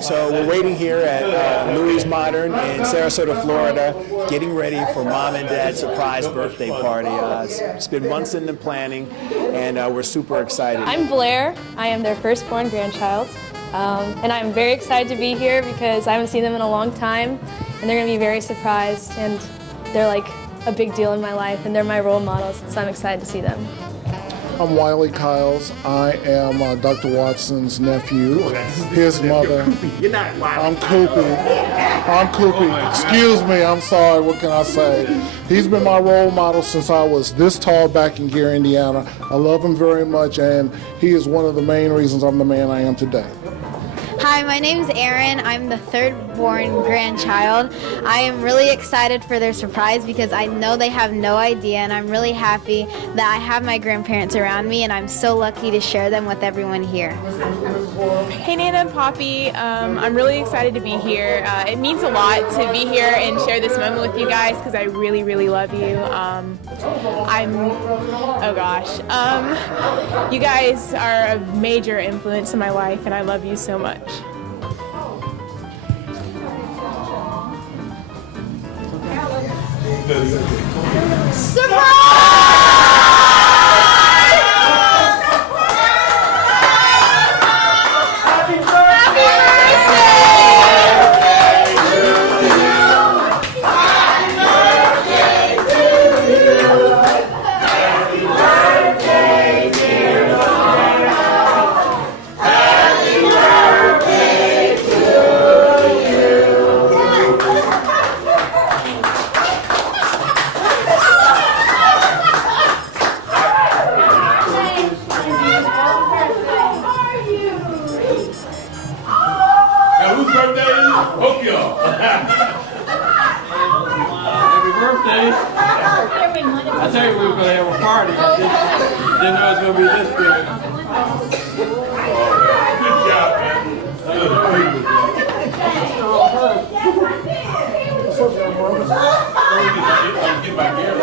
So we're waiting here at Louis Modern in Sarasota, Florida, getting ready for Mom and Dad's surprise birthday party. It's been months in the planning, and we're super excited. I'm Blair. I am their firstborn grandchild, and I'm very excited to be here because I haven't seen them in a long time, and they're going to be very surprised, and they're like a big deal in my life, and they're my role models, so I'm excited to see them. I'm Wiley Kyles. I am Dr. Watson's nephew, his mother. You're not Wiley. I'm Koopy. Excuse me, I'm sorry, what can I say? He's been my role model since I was this tall back in Gary, Indiana. I love him very much, and he is one of the main reasons I'm the man I am today. Hi, my name is Erin. I'm the third-born grandchild. I am really excited for their surprise because I know they have no idea, and I'm really happy that I have my grandparents around me, and I'm so lucky to share them with everyone here. Hey Nana and Poppy, I'm really excited to be here. It means a lot to be here and share this moment with you guys because I really, really love you. You guys are a major influence in my life, and I love you so much. Whose birthday is it? Hope y'all. Happy birthday. I tell you we were going to have a party. Didn't know it was going to be this big. Good job, man. Get back here.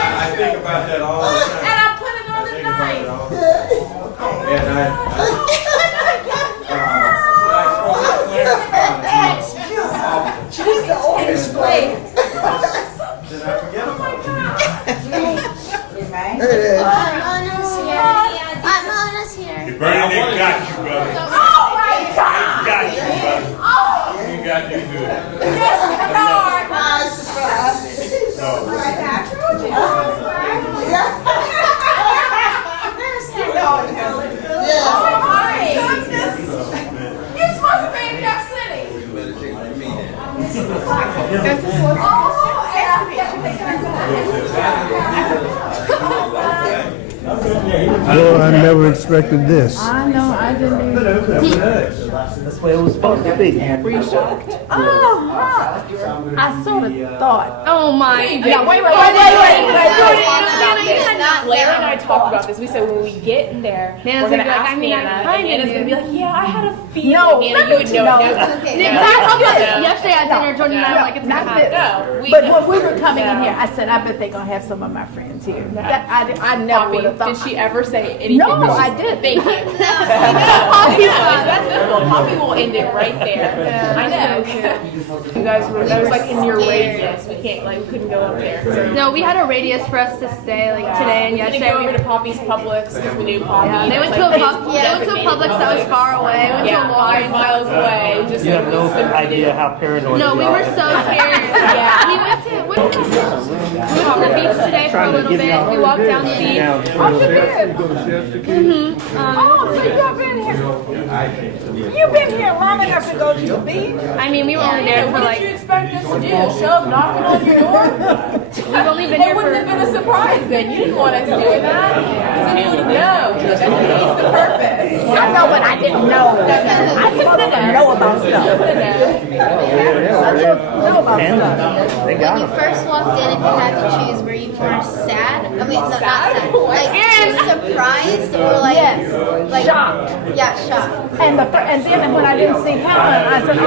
I think about that all the time. And I put it on the night. She's the oldest way. Did I forget about it? Your birthday got you, brother. Oh my God! Got you, brother. Oh! You got you good. Yes, Bernard! You're supposed to be in New York City. Well, I never expected this. I know, I didn't even. That's what it was supposed to be. Were you shocked? Oh, huh. I sort of thought. Oh my! Yeah, wait. Blair and I talked about this. We said when we get in there, Nana's we're gonna gonna be like, ask I mean, Nana, I and kinda Nana's gonna did. be like, yeah, I had a feeling. No, Nana, you would know. I told you this yesterday at dinner. I told you that I'm like it's Not gonna this. happen. No, we But know. when we were coming in here, I said, I bet they're going to have some of my friends here. I never Poppy, would have thought. did she ever say anything? No, I didn't. Thank you. Poppy That's simple. Poppy will end it right there. I know. You guys were, that was like in your radius. We couldn't go up there. So. No, we had a radius for us to stay like today and We didn't yesterday. go over to Poppy's Publix because we knew Poppy. Yeah, they went to a Publix that was far away. We went to a 5 miles away. Just You have no idea how paranoid No, we were so scared. Yeah. We went to the beach today for a little bit. We walked down the beach. Oh, you did? Oh, so you've been here. You've been here long enough to go to the beach? I mean, we were only there for What like, did you expect us to do? Show up knocking on your door? we've only been It here wouldn't have for, been a surprise then. You didn't want us doing that. Because then you would have known. That defeats the purpose. I know, but I didn't know. I supposed to know about stuff. Know about stuff. When you first walked in, if you had to choose, were you more sad? I mean, not sad. Like surprised or like Shocked. Yeah, shocked. And then when I didn't see Helen, I said, oh,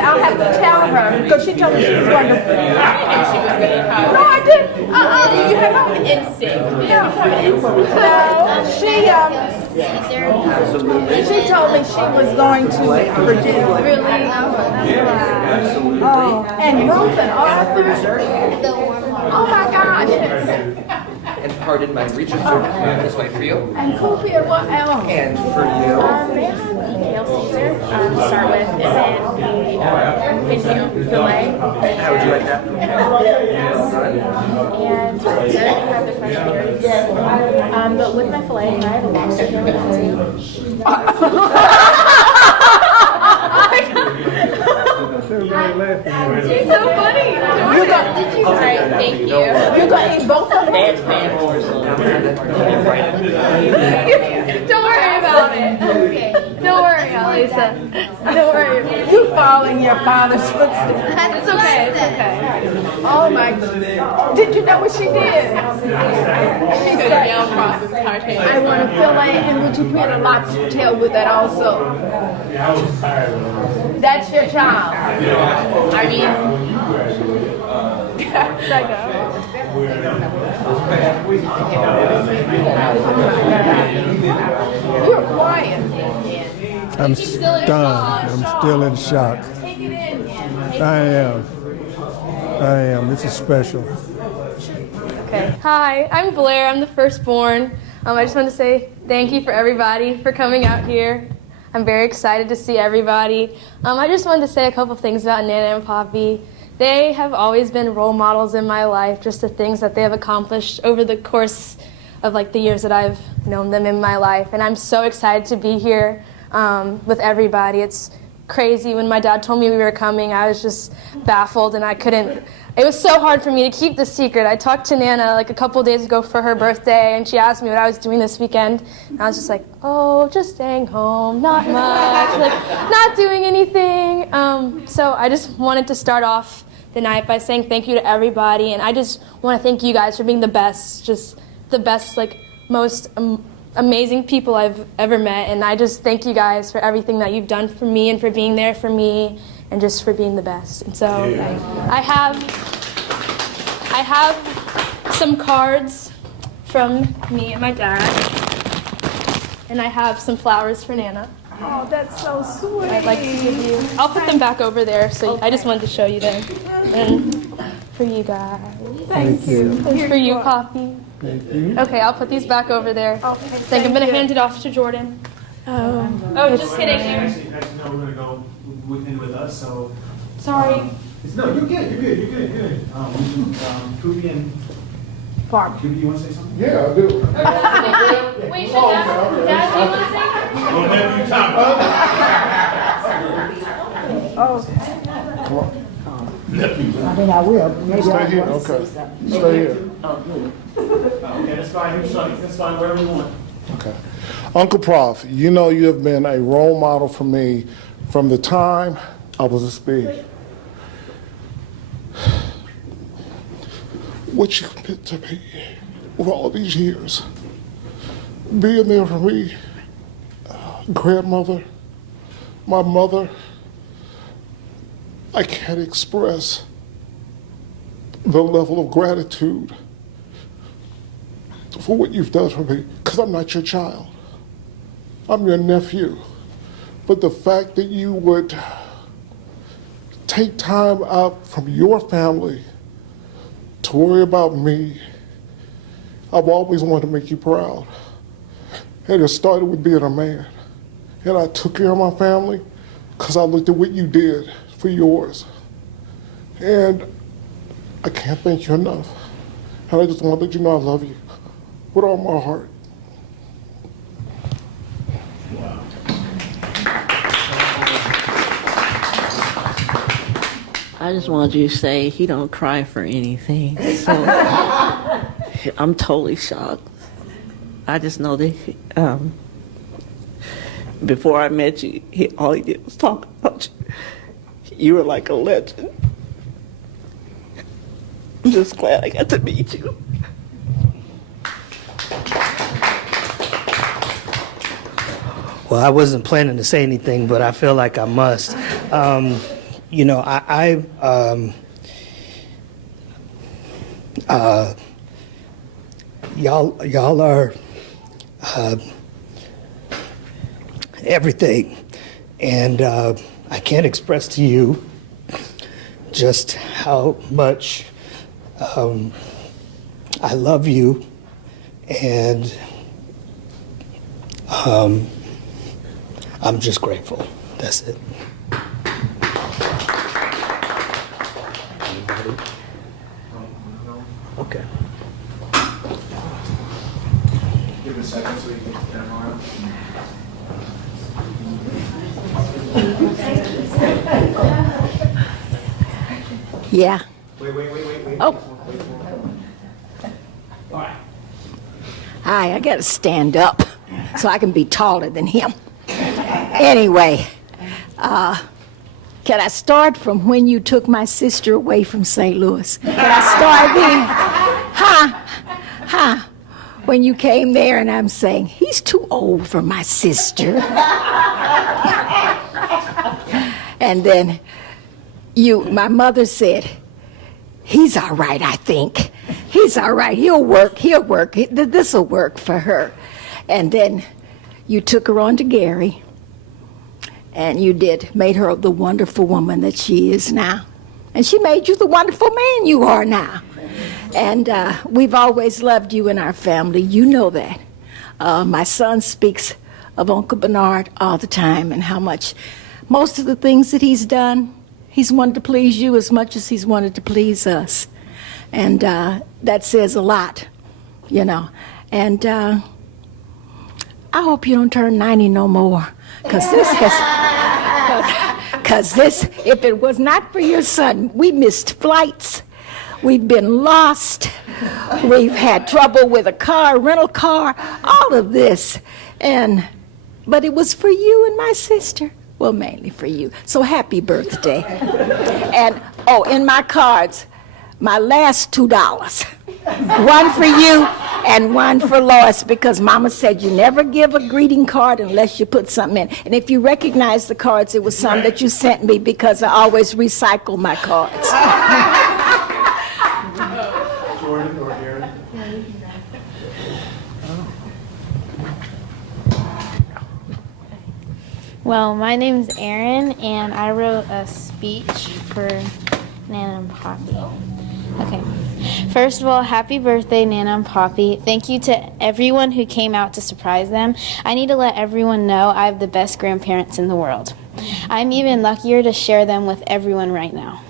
I'll have to tell her because she told me she was going to. I didn't know she was going to come. No, I didn't. You have an instinct. You have an instinct. She told me she was going to Virginia. really, Oh, and Ruth and Arthur. Oh my gosh. And pardon my research this way for you. And Koopy and what else? And for you. Hail Caesar to start with, and then the filet. How would you like that? And you have the fresh berries. But with my filet, can I have a lobster here with Everybody laughing. She's so funny. All right, thank you. You're going to eat both of them? don't worry about it. Okay. Don't worry, Alisa. Don't worry. You fall in your father's footsteps. It's okay, it's okay. Oh my God. Did you know what she did? She Could said, yell across this entire table. I want a fillet, and would you put a lobster tail with that also? That's your child. I mean, You're quiet. I'm stunned. I'm still in shock. I am. This is special. Okay. Hi, I'm Blair. I'm the firstborn. I just want to say thank you for everybody for coming out here. I'm very excited to see everybody. I just wanted to say a couple things about Nana and Poppy. They have always been role models in my life, just the things that they have accomplished over the course of like the years that I've known them in my life. And I'm so excited to be here with everybody. It's crazy. When my dad told me we were coming, I was just baffled and I couldn't. It was so hard for me to keep the secret. I talked to Nana like a couple days ago for her birthday, and she asked me what I was doing this weekend. And I was just like, oh, just staying home, not much, like not doing anything. So I just wanted to start off the night by saying thank you to everybody, and I just want to thank you guys for being the best, just the best, like most amazing people I've ever met. And I just thank you guys for everything that you've done for me and for being there for me and just for being the best. And so I have some cards from me and my dad, and I have some flowers for Nana. Oh, that's so sweet. I'd like to give you. I'll put them back over there. So I just wanted to show you them. And for you guys. Thank you. And for you, Poppy. Thank you. Okay, I'll put these back over there. Okay, Think I'm gonna hand it off to Jordan. Oh, just kidding. You guys know we're gonna go with us, so. Sorry. No, you're good. Koopy and Barbie. Koopy, you want to say something? Yeah, I do. Wait, should Dad do you want to say? Whatever you talk I mean, I will. Maybe Stay I'll here, want to okay. say something. Stay here. Okay, that's fine. That's fine. Whatever you want. Okay. Uncle Prof, you know you have been a role model for me from the time I was this big. What you've been to me over all these years, being there for me, grandmother, my mother, I can't express the level of gratitude for what you've done for me, because I'm not your child. I'm your nephew. but the fact that you would take time out from your family to worry about me, I've always wanted to make you proud. And it started with being a man. And I took care of my family because I looked at what you did for yours. And I can't thank you enough. And I just want to let you know I love you with all my heart. I just wanted you to say he don't cry for anything. So I'm totally shocked. I just know that before I met you, all he did was talk about you. You were like a legend. I'm just glad I got to meet you. Well, I wasn't planning to say anything, but I feel like I must. You know, y'all are everything, and I can't express to you just how much I love you, and I'm just grateful. That's it. Okay. Give it a second so you can get the camera around. Yeah. Wait. Oh. All right. Hi, I got to stand up so I can be taller than him. Anyway, can I start from when you took my sister away from St. Louis? Can I start then? When you came there and I'm saying, he's too old for my sister. And then my mother said, he's all right, I think. He's all right, he'll work. This'll work for her. And then you took her on to Gary. And you made her the wonderful woman that she is now. And she made you the wonderful man you are now. And we've always loved you in our family. You know that. My son speaks of Uncle Bernard all the time and how much most of the things that he's done, he's wanted to please you as much as he's wanted to please us. And that says a lot, you know. And I hope you don't turn 90 no more. Because if it was not for your son, we missed flights. We've been lost. We've had trouble with a rental car, all of this. But it was for you and my sister. Well, mainly for you. So happy birthday. And, in my cards, my last $2. One for you and one for Lois, because Mama said you never give a greeting card unless you put something in. And if you recognize the cards, it was some that you sent me because I always recycle my cards. Jordan or Aaron? Well, my name's Erin, and I wrote a speech for Nana and Poppy. Okay. First of all, happy birthday, Nana and Poppy. Thank you to everyone who came out to surprise them. I need to let everyone know I have the best grandparents in the world. I'm even luckier to share them with everyone right now.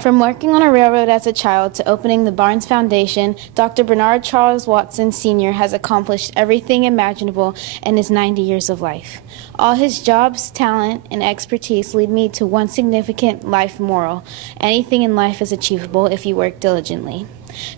From working on a railroad as a child to opening the Barnes Foundation, Dr. Bernard Charles Watson Sr. has accomplished everything imaginable in his 90 years of life. All his jobs, talent, and expertise lead me to one significant life moral. Anything in life is achievable if you work diligently.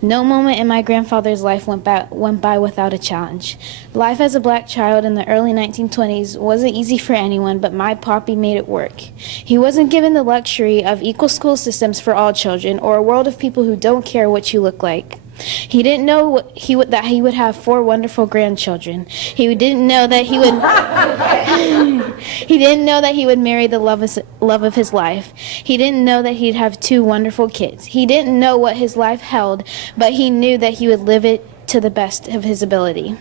No moment in my grandfather's life went by without a challenge. Life as a black child in the early 1920s wasn't easy for anyone, but my Poppy made it work. He wasn't given the luxury of equal school systems for all children or a world of people who don't care what you look like. He didn't know that he would have 4 wonderful grandchildren. He didn't know that he would he didn't know that he would marry the love of his life. He didn't know that he'd have 2 wonderful kids. He didn't know what his life held, but he knew that he would live it to the best of his ability.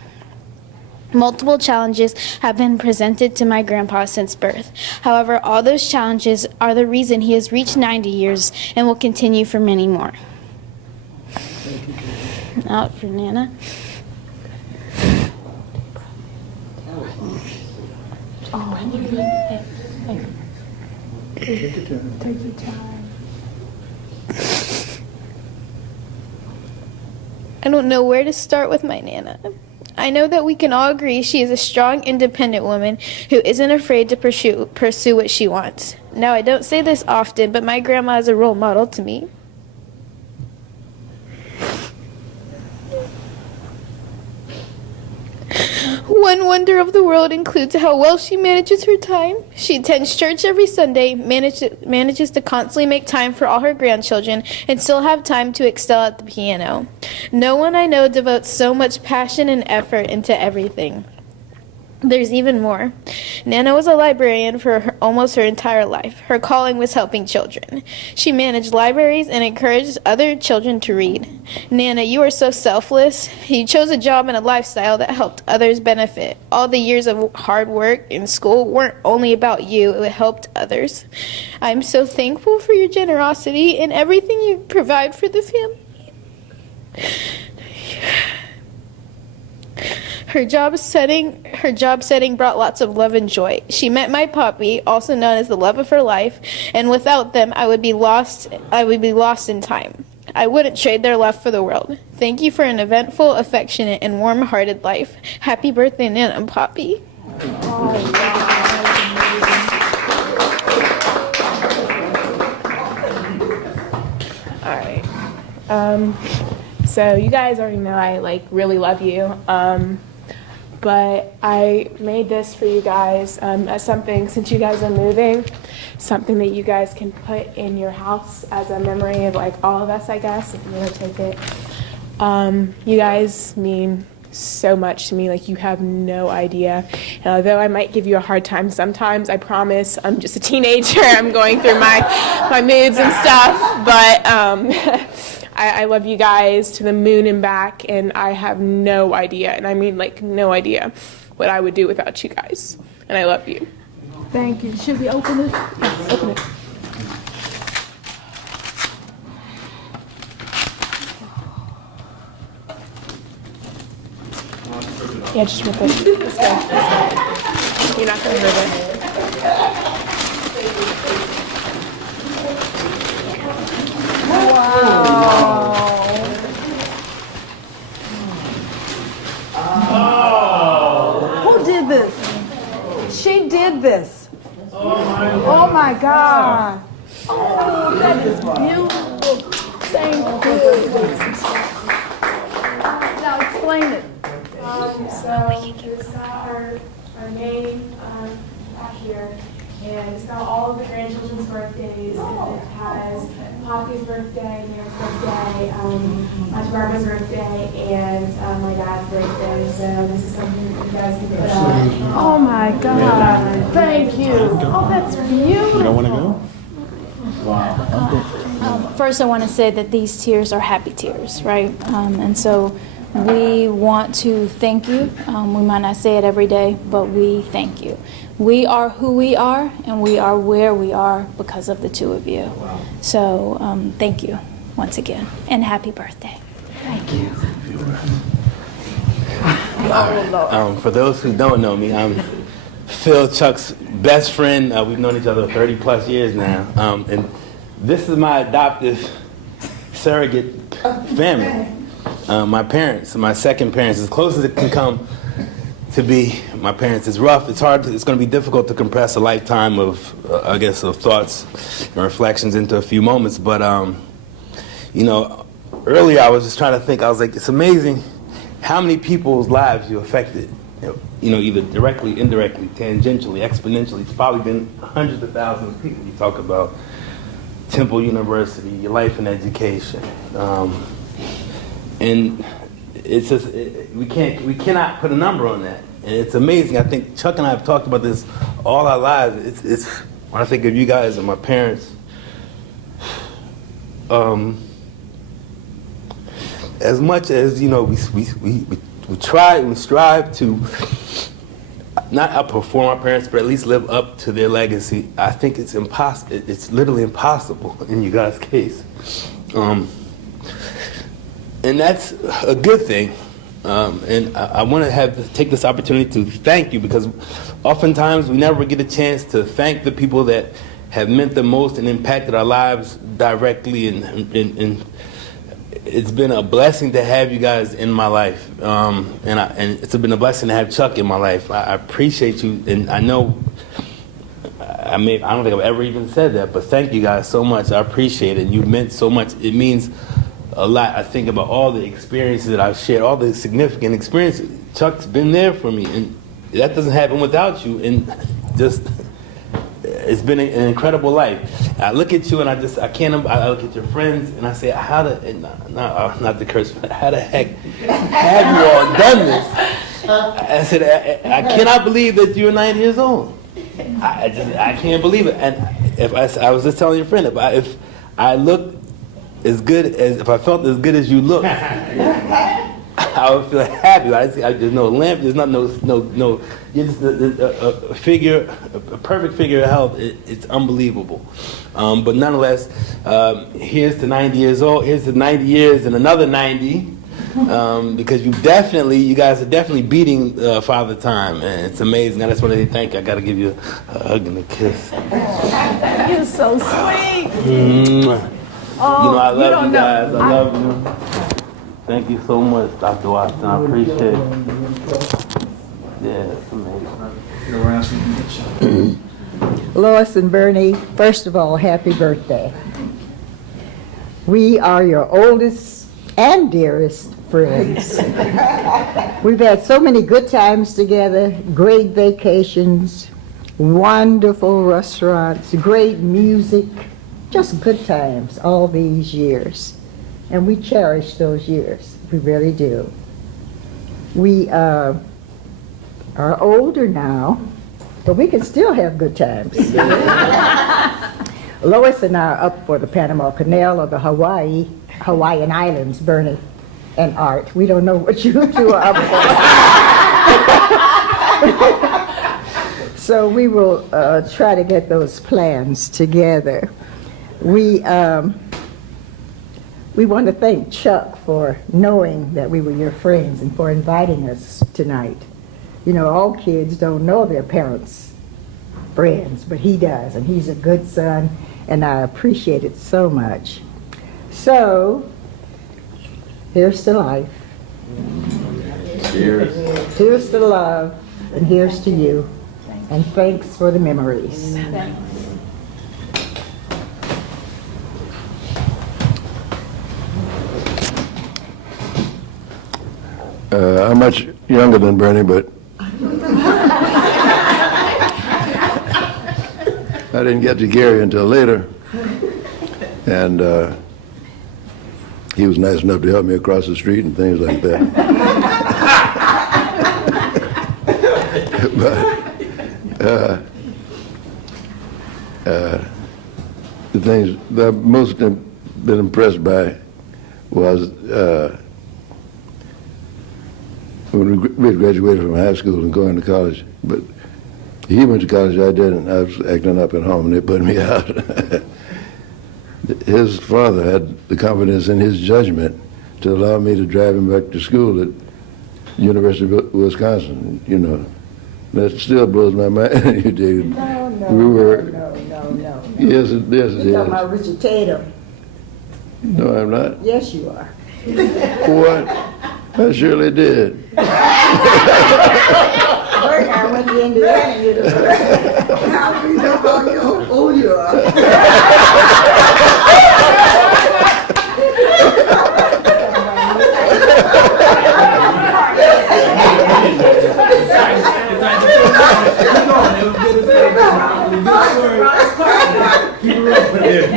Multiple challenges have been presented to my grandpa since birth. However, all those challenges are the reason he has reached 90 years and will continue for many more. Out for Nana. Take your time. I don't know where to start with my Nana. I know that we can all agree she is a strong, independent woman who isn't afraid to pursue what she wants. Now, I don't say this often, but my grandma is a role model to me. One wonder of the world includes how well she manages her time. She attends church every Sunday, manages to constantly make time for all her grandchildren, and still have time to excel at the piano. No one I know devotes so much passion and effort into everything. There's even more. Nana was a librarian for almost her entire life. Her calling was helping children. She managed libraries and encouraged other children to read. Nana, you are so selfless. You chose a job and a lifestyle that helped others benefit. All the years of hard work in school weren't only about you, it helped others. I'm so thankful for your generosity and everything you provide for the family. Her job setting brought lots of love and joy. She met my Poppy, also known as the love of her life, and without them I would be lost in time. I wouldn't trade their love for the world. Thank you for an eventful, affectionate, and warm-hearted life. Happy birthday, Nana and Poppy. All right. So you guys already know I really love you. But I made this for you guys as something, since you guys are moving, something that you guys can put in your house as a memory of all of us, I guess, if you want to take it. You guys mean so much to me, you have no idea. And although I might give you a hard time sometimes, I promise I'm just a teenager. I'm going through my moods and stuff, but I love you guys to the moon and back, and I have no idea, and I mean no idea what I would do without you guys. And I love you. Thank you. Should we open it? Open it. Yeah, just rip it. Let's go. Let's go. You're not going to rip it. Who did this? She did this. Oh my God. Oh, that is beautiful. Thank you. Now explain it. So it's got our name out here, and it's got all of the grandchildren's birthdays, and it has Poppy's birthday, Mary's birthday, Auntie Barbara's birthday, and my dad's birthday. So this is something that you guys can put on. Oh my God. Thank you. Oh, that's beautiful. You don't want to go? Wow. First, I want to say that these tears are happy tears, right? And so we want to thank you. We might not say it every day, but we thank you. We are who we are, and we are where we are because of the two of you. So thank you once again, and happy birthday. Thank you. For those who don't know me, I'm Phil, Chuck's best friend. We've known each other 30 plus years now. And this is my adoptive surrogate family. My parents, my second parents, as close as it can come to be my parents. It's rough, it's hard, it's going to be difficult to compress a lifetime of, of thoughts and reflections into a few moments. But, earlier I was just trying to think, I was like, it's amazing how many people's lives you affected, either directly, indirectly, tangentially, exponentially. It's probably been hundreds of thousands of people. You talk about Temple University, your life in education. And it's just, we cannot put a number on that. And it's amazing. I think Chuck and I have talked about this all our lives. It's when I think of you guys and my parents, as much as, we try and we strive to not outperform my parents, but at least live up to their legacy. I think it's impossible. It's literally impossible in you guys' case. And that's a good thing. And I want to take this opportunity to thank you, because oftentimes we never get a chance to thank the people that have meant the most and impacted our lives directly. And it's been a blessing to have you guys in my life. And it's been a blessing to have Chuck in my life. I appreciate you, and I know I don't think I've ever even said that, but thank you guys so much. I appreciate it. You meant so much. It means a lot. I think about all the experiences that I've shared, all the significant experiences. Chuck's been there for me, and that doesn't happen without you. And just, it's been an incredible life. I look at you and I look at your friends and I say, how not the curse, but how the heck have you all done this? I said, I cannot believe that you're 9 years old. I can't believe it. And if I was just telling your friend, if I looked as good as, if I felt as good as you look, I would feel happy. There's no limp. There's not no. You're just a figure, a perfect figure of health. It's unbelievable. But nonetheless, here's to 90 years old. Here's to 90 years and another 90. Because you guys are definitely beating Father Time, and it's amazing. I just want to thank you. I got to give you a hug and a kiss. You're so sweet. Oh, I love you guys. I love you. Thank you so much, Dr. Watson. I appreciate it. Yeah, it's amazing. Lois and Bernie, first of all, happy birthday. We are your oldest and dearest friends. We've had so many good times together, great vacations, wonderful restaurants, great music, just good times all these years. And we cherish those years. We really do. We are older now, but we can still have good times. Lois and I are up for the Panama Canal or the Hawaiian Islands, Bernie and Art. We don't know what you two are up for. So we will try to get those plans together. We want to thank Chuck for knowing that we were your friends and for inviting us tonight. You know, all kids don't know their parents' friends, but he does, and he's a good son, and I appreciate it so much. So, here's to life. Cheers. Here's to love, and here's to you. And thanks for the memories. Thanks. I'm much younger than Bernie, but I didn't get to Gary until later. And he was nice enough to help me across the street and things like that. But the things that I've most been impressed by was when we had graduated from high school and going to college. But he went to college, I didn't. I was acting up at home and they put me out. His father had the confidence in his judgment to allow me to drive him back to school at University of Wisconsin, you know. That still blows my mind. You dig? No. Yes, it is. You're talking about Richard Tatum. No, I'm not. Yes, you are. What? I surely did. I went to Indiana University. How do you know how old you are?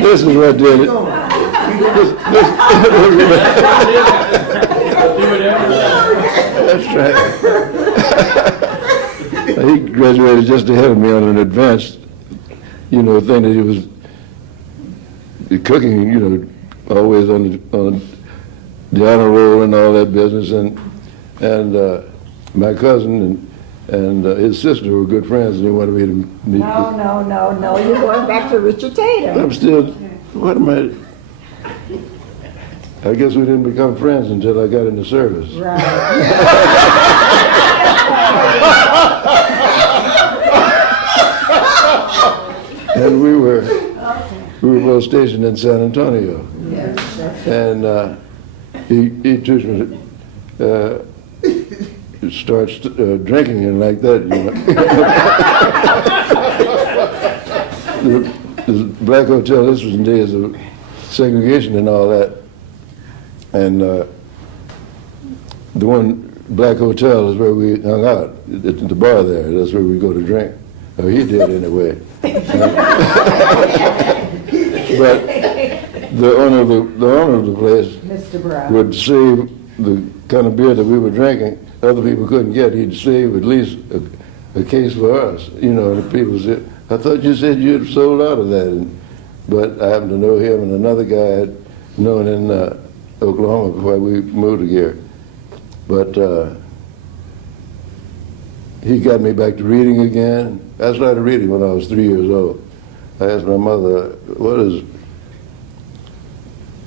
This is what did it. That's right. He graduated just ahead of me on an advanced, you know, thing that he was cooking, you know, always on the honor roll and all that business. And my cousin and his sister were good friends, and he wanted me to meet. No. You're going back to Richard Tatum. I'm still. What am I? I guess we didn't become friends until I got into service. And we were both stationed in San Antonio. And he took me to start drinking and like that, you know. The Black Hotel, this was in days of segregation and all that. And the one Black Hotel is where we hung out, at the bar there. That's where we go to drink. Or he did anyway. But the owner of the place Mr. Brown. would save the kind of beer that we were drinking. Other people couldn't get. He'd save at least a case for us. You know, and the people said, "I thought you said you'd sold out of that." But I happened to know him and another guy I had known in Oklahoma before we moved here. But he got me back to reading again. I started reading when I was 3 years old. I asked my mother, "What is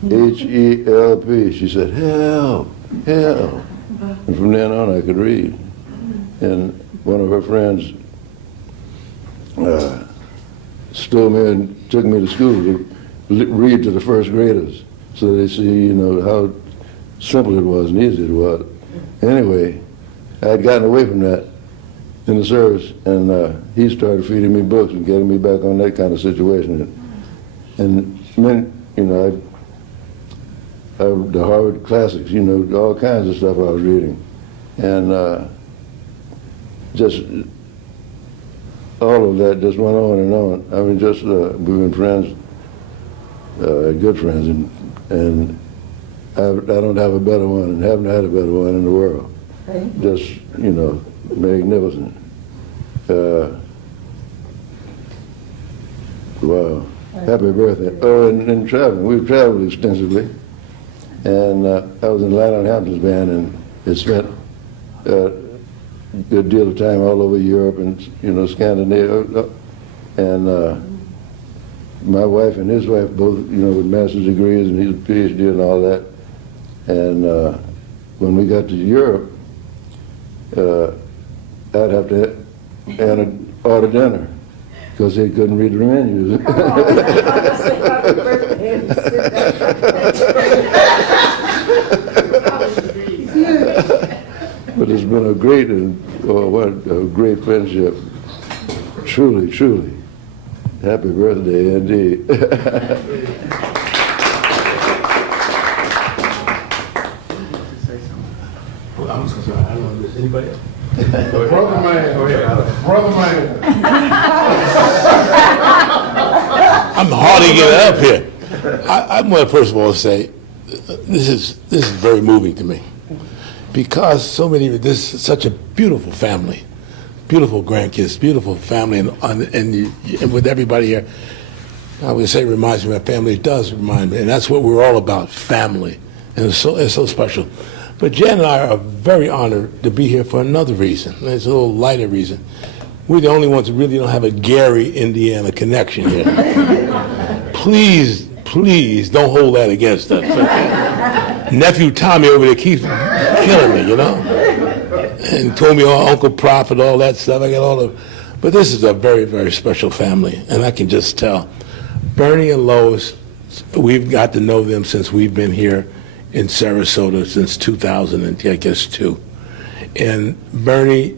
HELP?" She said, "Help, help." And from then on, I could read. And one of her friends stole me and took me to school to read to the first graders, so they see, you know, how simple it was and easy it was. Anyway, I had gotten away from that in the service, and he started feeding me books and getting me back on that kind of situation. And then, you know, the Harvard classics, you know, all kinds of stuff I was reading. And just all of that just went on and on. I mean, just we've been friends, good friends, and I don't have a better one and haven't had a better one in the world. Just, you know, magnificent. Wow. Happy birthday. Oh, and traveling. We've traveled extensively. And I was in Lionel Hampton's band and had spent a good deal of time all over Europe and, you know, Scandinavia. And my wife and his wife both, you know, with master's degrees, and he's a PhD and all that. And when we got to Europe, I'd have to order dinner because they couldn't read the menus. But it's been a great what a great friendship. Truly, truly. Happy birthday indeed. I'm so sorry. I don't know if there's anybody else. Brother man. Brother man. I'm hard to get up here. I want to first of all say this is very moving to me because this is such a beautiful family, beautiful grandkids, beautiful family, and with everybody here. I would say it reminds me of my family. It does remind me, and that's what we're all about, family, and it's so special. But Jan and I are very honored to be here for another reason. It's a little lighter reason. We're the only ones who really don't have a Gary, Indiana connection here. Please don't hold that against us. Okay? Nephew Tommy over there keeps killing me, you know? And told me all Uncle Prophet, all that stuff. I got all of. But this is a very, very special family, and I can just tell. Bernie and Lois, we've got to know them since we've been here in Sarasota since 2002. And Bernie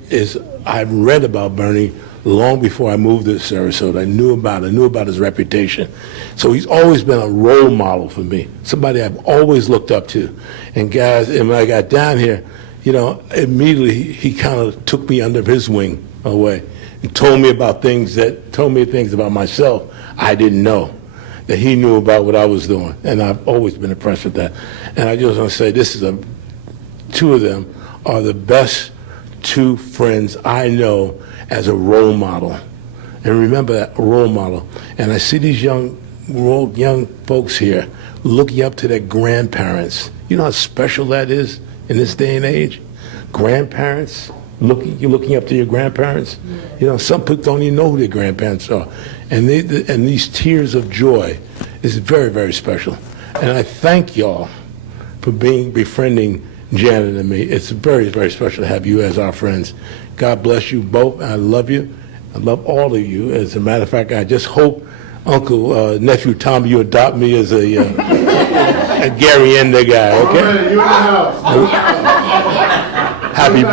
I've read about Bernie long before I moved to Sarasota. I knew about his reputation. So he's always been a role model for me, somebody I've always looked up to. And guys, and when I got down here, you know, immediately he kind of took me under his wing away and told me things about myself I didn't know, that he knew about what I was doing. And I've always been impressed with that. And I just want to say two of them are the best two friends I know as a role model. And remember that, a role model. And I see these young folks here looking up to their grandparents. You know how special that is in this day and age? Grandparents you're looking up to your grandparents. You know, some people don't even know who their grandparents are. And these tears of joy is very, very special. And I thank y'all for befriending Janet and me. It's very, very special to have you as our friends. God bless you both. I love you. I love all of you. As a matter of fact, I just hope nephew Tommy, you adopt me as a Gary Ender guy, okay? Happy.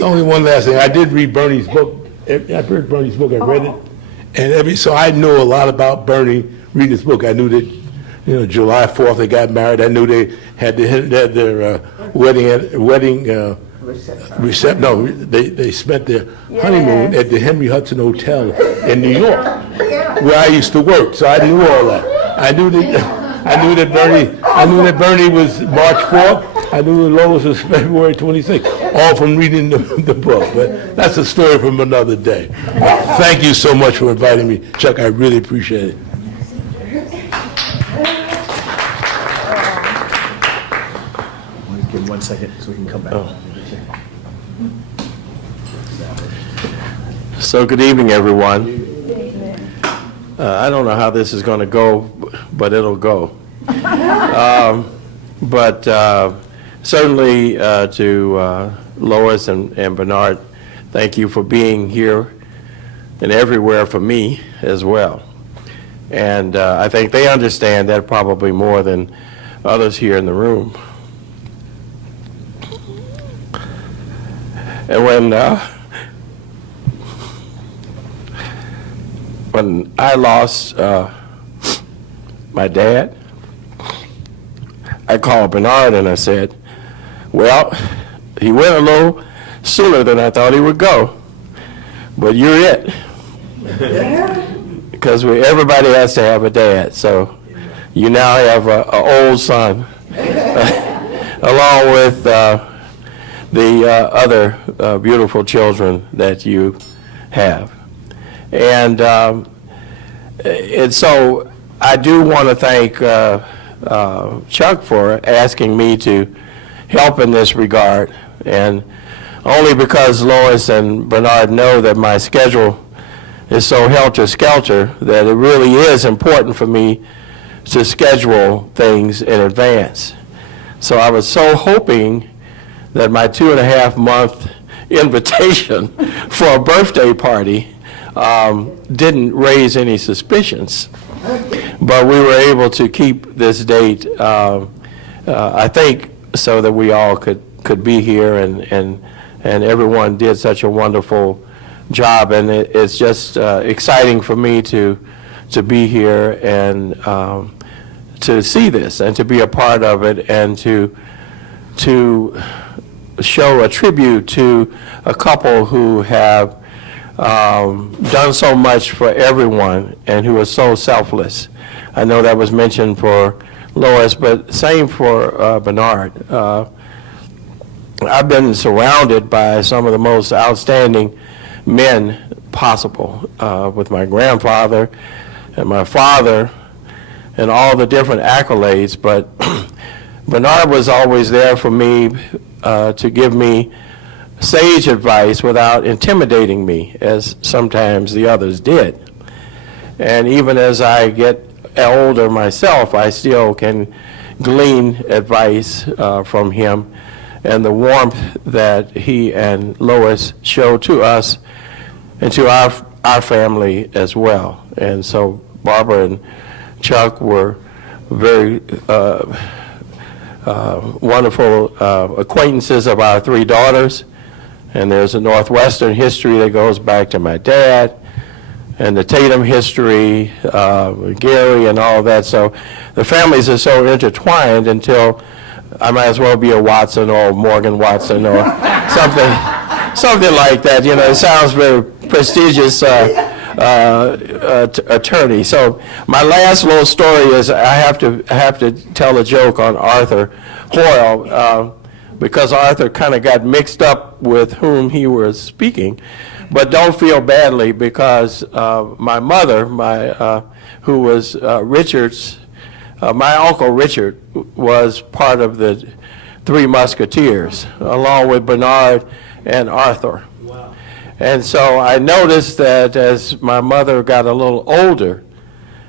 Only one last thing. I did read Bernie's book. I read Bernie's book. I read it, and so I know a lot about Bernie reading his book. I knew that, you know, July 4th they got married. I knew they had their wedding reception. No, they spent their honeymoon at the Henry Hudson Hotel in New York, where I used to work. So I knew all that. I knew that Bernie was March 4th. I knew that Lois was February 26th. All from reading the book. But that's a story from another day. Thank you so much for inviting me, Chuck. I really appreciate it. Give 1 second so we can come back. So good evening, everyone. I don't know how this is going to go, but it'll go. But certainly to Lois and Bernard, thank you for being here and everywhere for me as well. And I think they understand that probably more than others here in the room. And when I lost my dad, I called Bernard and I said, well, he went a little sooner than I thought he would go, but you're it. Because everybody has to have a dad, so you now have an old son, along with the other beautiful children that you have. And so I do want to thank Chuck for asking me to help in this regard, and only because Lois and Bernard know that my schedule is so helter-skelter that it really is important for me to schedule things in advance. So I was so hoping that my 2.5-month invitation for a birthday party didn't raise any suspicions. But we were able to keep this date, I think, so that we all could be here, and everyone did such a wonderful job. And it's just exciting for me to be here and to see this and to be a part of it, and to show a tribute to a couple who have done so much for everyone and who are so selfless. I know that was mentioned for Lois, but same for Bernard. I've been surrounded by some of the most outstanding men possible, with my grandfather and my father and all the different accolades, but Bernard was always there for me to give me sage advice without intimidating me, as sometimes the others did. And even as I get older myself, I still can glean advice from him, and the warmth that he and Lois show to us and to our family as well. And so Barbara and Chuck were very wonderful acquaintances of our 3 daughters. And there's a Northwestern history that goes back to my dad, and the Tatum history, Gary and all that. So the families are so intertwined until I might as well be a Watson or Morgan Watson or something like that. You know, it sounds very prestigious attorney. So my last little story is I have to tell a joke on Arthur Hoyle, because Arthur kind of got mixed up with whom he was speaking. But don't feel badly, because my mother, who was Richard's, my Uncle Richard was part of the 3 Musketeers, along with Bernard and Arthur. And so I noticed that as my mother got a little older,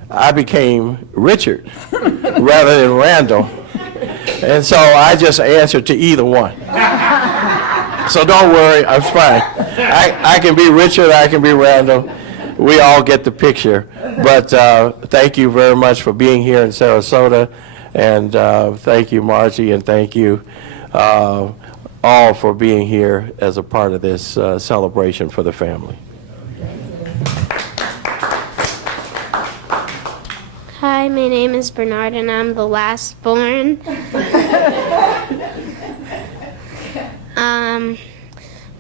I became Richard rather than Randall. And so I just answered to either one. So don't worry, I'm fine. I can be Richard, I can be Randall. We all get the picture. But thank you very much for being here in Sarasota. And thank you, Margie, and thank you all for being here as a part of this celebration for the family. Hi, my name is Bernard, and I'm the last born.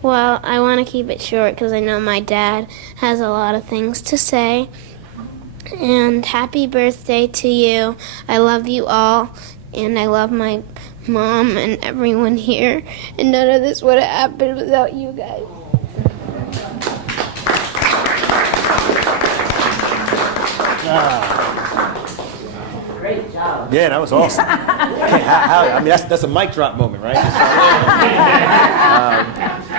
Well, I want to keep it short because I know my dad has a lot of things to say. And happy birthday to you. I love you all, and I love my mom and everyone here. And none of this would have happened without you guys. Great job. Yeah, that was awesome. I mean, that's a mic drop moment, right?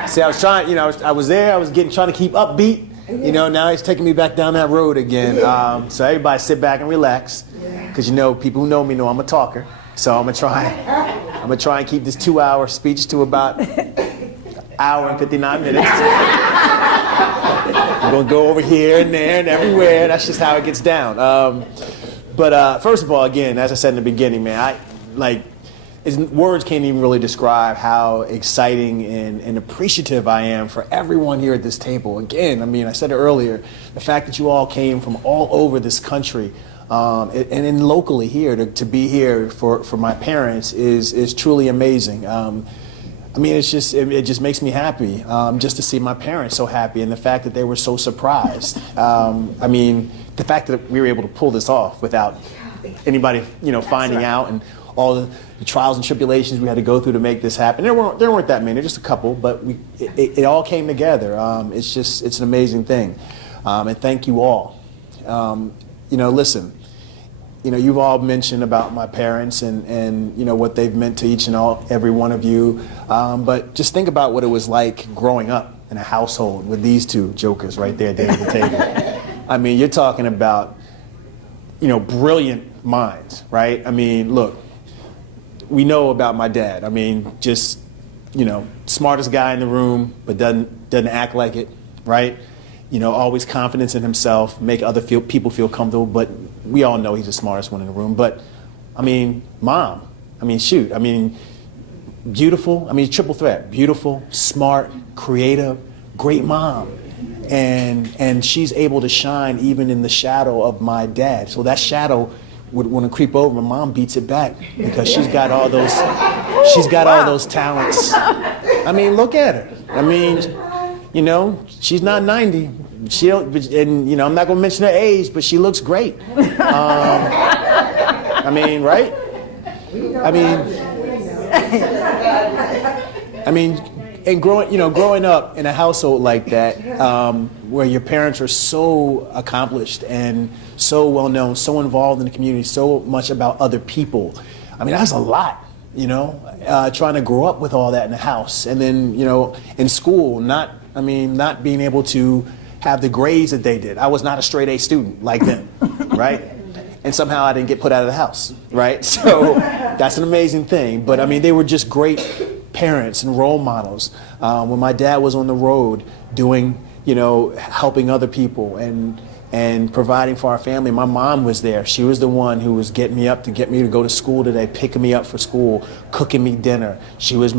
See, I was trying, I was there, I was trying to keep upbeat. Now he's taking me back down that road again. So everybody sit back and relax, because people who know me know I'm a talker. So I'm gonna try and keep this 2-hour speech to about hour and 59 minutes. I'm gonna go over here and there and everywhere. That's just how it gets down. But first of all, again, as I said in the beginning, man, words can't even really describe how exciting and appreciative I am for everyone here at this table. Again, I mean, I said it earlier, the fact that you all came from all over this country and then locally here to be here for my parents is truly amazing. I mean, it just makes me happy just to see my parents so happy, and the fact that they were so surprised. I mean, the fact that we were able to pull this off without anybody, finding out, and all the trials and tribulations we had to go through to make this happen. There weren't that many, just a couple, but it all came together. It's an amazing thing, and thank you all. Listen. You've all mentioned about my parents and what they've meant to each and every one of you. But just think about what it was like growing up in a household with these two jokers right there at the end of the table. I mean, you're talking about, brilliant minds, right? I mean, look, we know about my dad. I mean, just, smartest guy in the room, but doesn't act like it, right? Always confidence in himself, make other people feel comfortable, but we all know he's the smartest one in the room. But, I mean, mom, beautiful, triple threat, beautiful, smart, creative, great mom. And she's able to shine even in the shadow of my dad. So that shadow would want to creep over, my mom beats it back because she's got all those talents. I mean, look at her. I mean, she's not 90. I'm not going to mention her age, but she looks great. I mean, right? And growing up in a household like that, where your parents are so accomplished and so well known, so involved in the community, so much about other people. I mean, that's a lot. Trying to grow up with all that in the house, and then in school, not being able to have the grades that they did. I was not a straight A student like them, right? And somehow I didn't get put out of the house, right? So that's an amazing thing. But they were just great parents and role models. When my dad was on the road doing, helping other people and providing for our family, my mom was there. She was the one who was getting me up to get me to go to school today, picking me up for school, cooking me dinner. She was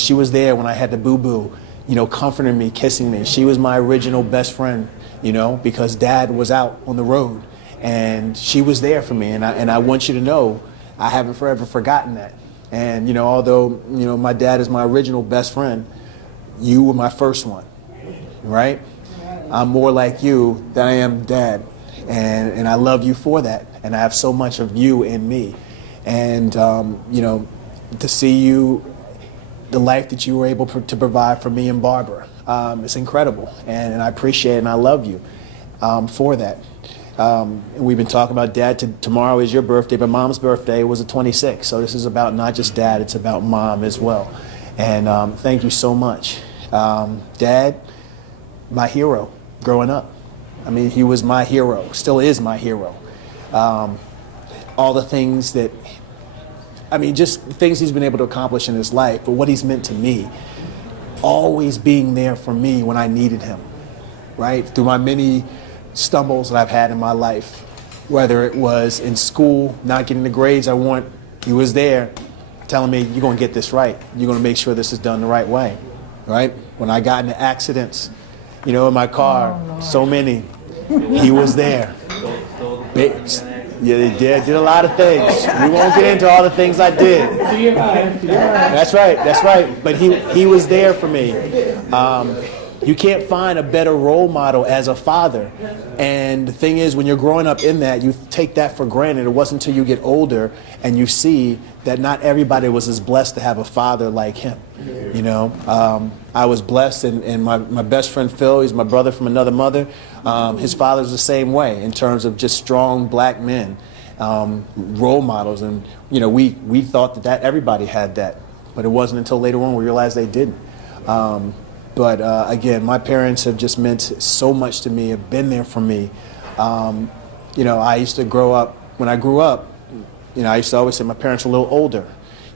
she was there when I had the boo-boo, comforting me, kissing me. She was my original best friend, because dad was out on the road. And she was there for me. And I want you to know, I haven't forever forgotten that. And, although, my dad is my original best friend, you were my first one, right? I'm more like you than I am dad. And I love you for that. And I have so much of you in me. And, to see you, the life that you were able to provide for me and Barbara, it's incredible. And I appreciate it and I love you for that. We've been talking about dad. Tomorrow is your birthday, but mom's birthday was the 26th. So this is about not just dad, it's about mom as well. And thank you so much. Dad, my hero growing up. I mean, he was my hero, still is my hero. All the things that, I mean, just things he's been able to accomplish in his life, but what he's meant to me, always being there for me when I needed him, right? Through my many stumbles that I've had in my life, whether it was in school, not getting the grades I want, he was there telling me, you're going to get this right. You're going to make sure this is done the right way, right? When I got into accidents, you know, in my car, so many, he was there. Yeah, they did a lot of things. We won't get into all the things I did. That's right. But he was there for me. You can't find a better role model as a father. And the thing is, when you're growing up in that, you take that for granted. It wasn't until you get older and you see that not everybody was as blessed to have a father like him. You know, I was blessed, and my best friend Phil, he's my brother from another mother. His father's the same way in terms of just strong black men, role models. And, you know, we thought that everybody had that, but it wasn't until later on we realized they didn't. But again, my parents have just meant so much to me, have been there for me. You know, I used to grow up, when I grew up, you know, I used to always say my parents were a little older.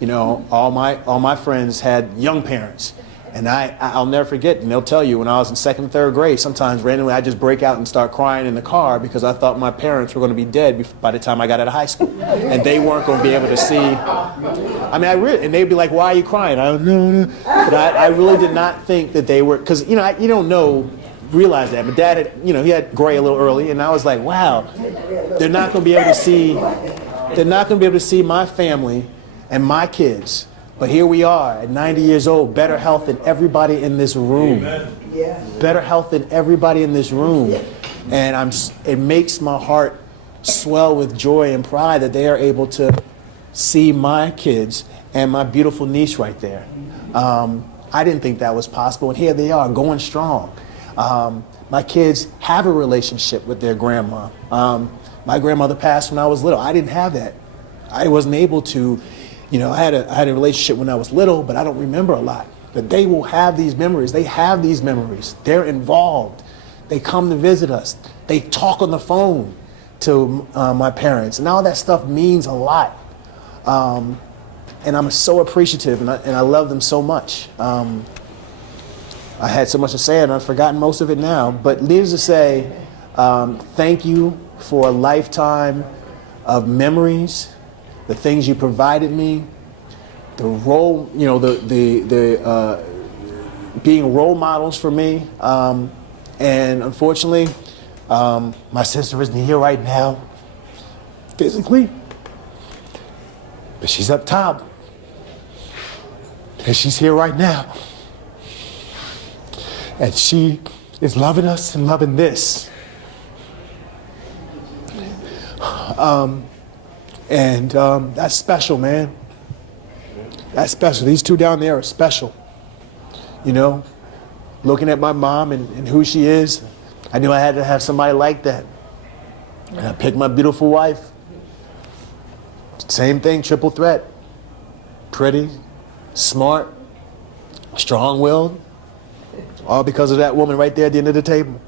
You know, all my friends had young parents. And I'll never forget, and they'll tell you, when I was in second and third grade, sometimes randomly I'd just break out and start crying in the car because I thought my parents were going to be dead by the time I got out of high school. And they weren't going to be able to see. I mean, and they'd be like, why are you crying? I don't know. But I really did not think that they were, because, you know, you don't realize that. But Dad had, you know, he had gray a little early, and I was like, wow, they're not going to be able to see my family and my kids. But here we are at 90 years old, better health than everybody in this room. Better health than everybody in this room. And it makes my heart swell with joy and pride that they are able to see my kids and my beautiful niece right there. I didn't think that was possible, and here they are going strong. My kids have a relationship with their grandma. My grandmother passed when I was little. I didn't have that. I wasn't able to. You know, I had a relationship when I was little, but I don't remember a lot. But they will have these memories. They have these memories. They're involved. They come to visit us. They talk on the phone to my parents. And all that stuff means a lot. And I'm so appreciative, and I love them so much. I had so much to say, and I've forgotten most of it now. But needless to say, thank you for a lifetime of memories. The things you provided me, the role, you know, the being role models for me, and unfortunately, my sister isn't here right now, physically, but she's up top, and she's here right now, and she is loving us and loving this. And that's special, man. That's special. These two down there are special. You know, looking at my mom and who she is, I knew I had to have somebody like that. And I picked my beautiful wife. Same thing, triple threat. Pretty, smart, strong-willed. All because of that woman right there at the end of the table.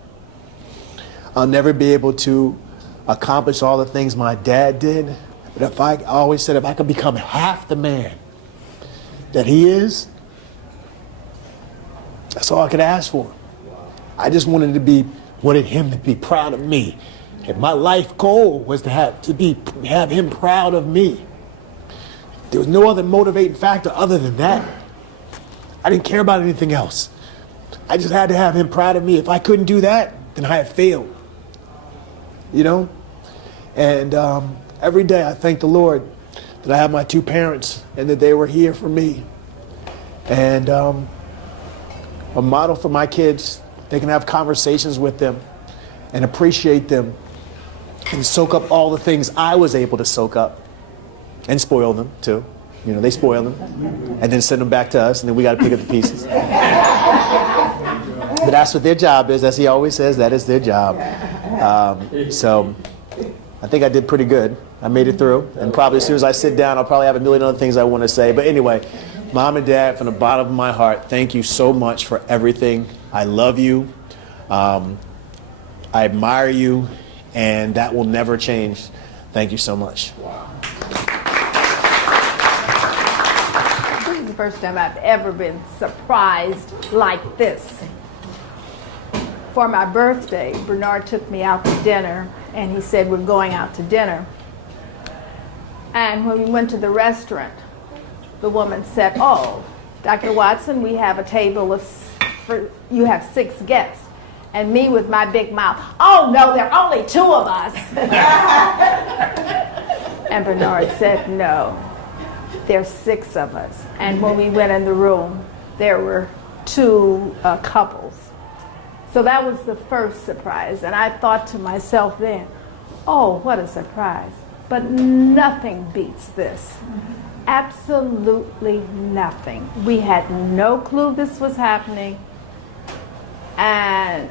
I'll never be able to accomplish all the things my dad did. But I always said, if I could become half the man that he is, that's all I could ask for. I just wanted him to be proud of me. And my life goal was to have him proud of me. There was no other motivating factor other than that. I didn't care about anything else. I just had to have him proud of me. If I couldn't do that, then I had failed. You know? And every day I thank the Lord that I have my two parents and that they were here for me. And a model for my kids. They can have conversations with them and appreciate them and soak up all the things I was able to soak up and spoil them too. You know, they spoil them and then send them back to us, and then we got to pick up the pieces. But that's what their job is. As he always says, that is their job. So I think I did pretty good. I made it through. And probably as soon as I sit down, I'll probably have a million other things I want to say. But anyway, Mom and Dad, from the bottom of my heart, thank you so much for everything. I love you. I admire you, and that will never change. Thank you so much. This is the first time I've ever been surprised like this. For my birthday, Bernard took me out to dinner, and he said, we're going out to dinner. And when we went to the restaurant, the woman said, oh, Dr. Watson, we have a table you have 6 guests. And me with my big mouth, oh no, there are only 2 of us. And Bernard said, no, there's 6 of us. And when we went in the room, there were 2 couples. So that was the first surprise. And I thought to myself then, oh, what a surprise. But nothing beats this. Absolutely nothing. We had no clue this was happening. And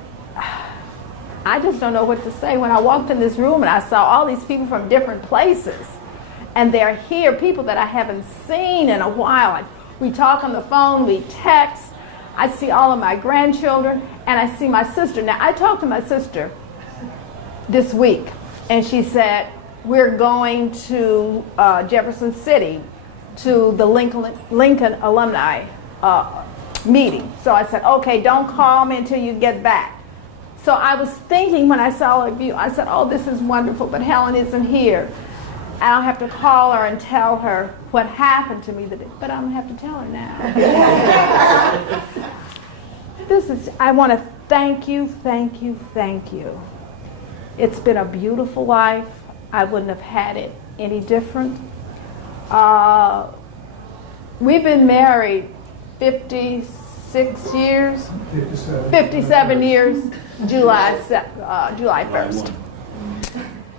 I just don't know what to say. When I walked in this room and I saw all these people from different places, and they're here, people that I haven't seen in a while. We talk on the phone, we text. I see all of my grandchildren, and I see my sister. Now, I talked to my sister this week, and she said, we're going to Jefferson City to the Lincoln alumni meeting. So I said, okay, don't call me until you get back. So I was thinking when I saw all of you, I said, oh, this is wonderful, but Helen isn't here. I'll have to call her and tell her what happened to me today, but I don't have to tell her now. I want to thank you, thank you, thank you. It's been a beautiful life. I wouldn't have had it any different. We've been married 56 years, 57 years, July 1st.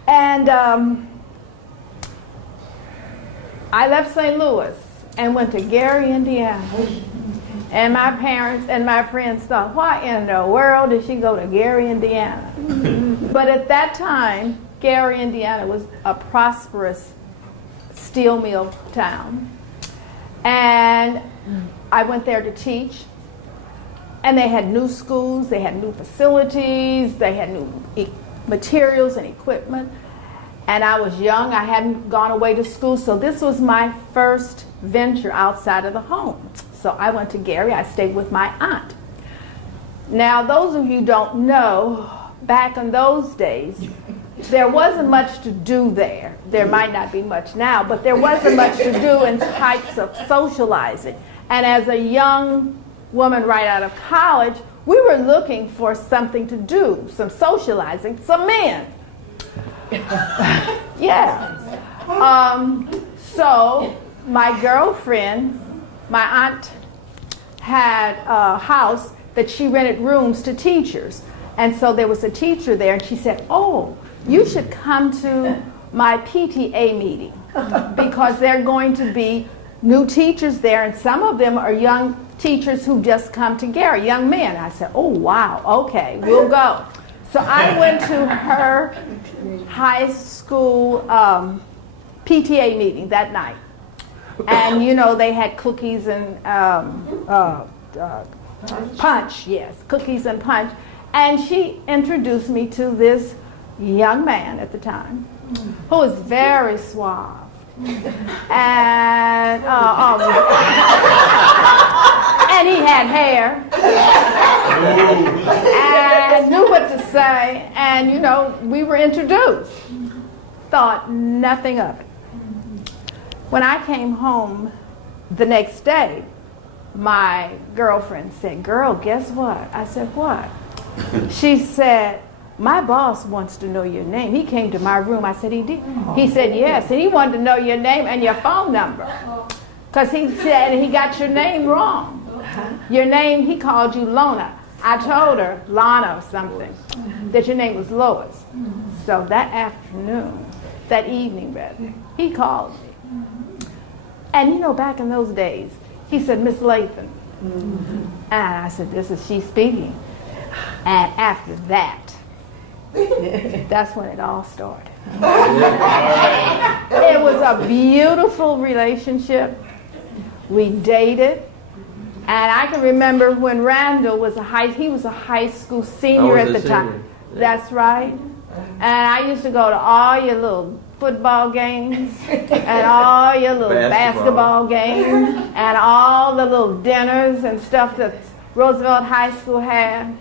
And I left St. Louis and went to Gary, Indiana. And my parents and my friends thought, why in the world did she go to Gary, Indiana? But at that time, Gary, Indiana was a prosperous steel mill town. And I went there to teach. And they had new schools, they had new facilities, they had new materials and equipment. And I was young, I hadn't gone away to school, so this was my first venture outside of the home. So I went to Gary, I stayed with my aunt. Now, those of you who don't know, back in those days, there wasn't much to do there. There might not be much now, but there wasn't much to do in types of socializing. And as a young woman right out of college, we were looking for something to do, some socializing, some men. Yeah. So my girlfriend, my aunt, had a house that she rented rooms to teachers. And so there was a teacher there, and she said, oh, you should come to my PTA meeting because they're going to be new teachers there, and some of them are young teachers who just come to Gary, young men. I said, oh, wow, okay, we'll go. So I went to her high school PTA meeting that night. And, you know, they had cookies and punch, yes, cookies and punch. And she introduced me to this young man at the time who was very suave. And and he had hair and knew what to say, and you know, we were introduced. Thought nothing of it. When I came home the next day, my girlfriend said, girl, guess what? I said, what? She said, my boss wants to know your name. He came to my room. I said, he did? He said, yes. And he wanted to know your name and your phone number. Because he said he got your name wrong. Your name, he called you Lona. I told her, Lana or something, that your name was Lois. So that afternoon, that evening rather, he called me. And you know, back in those days, he said, Miss Lathan. And I said, this is she speaking. And after that, that's when it all started. It was a beautiful relationship. We dated. And I can remember when Randall was he was a high school senior at the time. That's right. And I used to go to all your little football games and all your little basketball games and all the little dinners and stuff that Roosevelt High School had.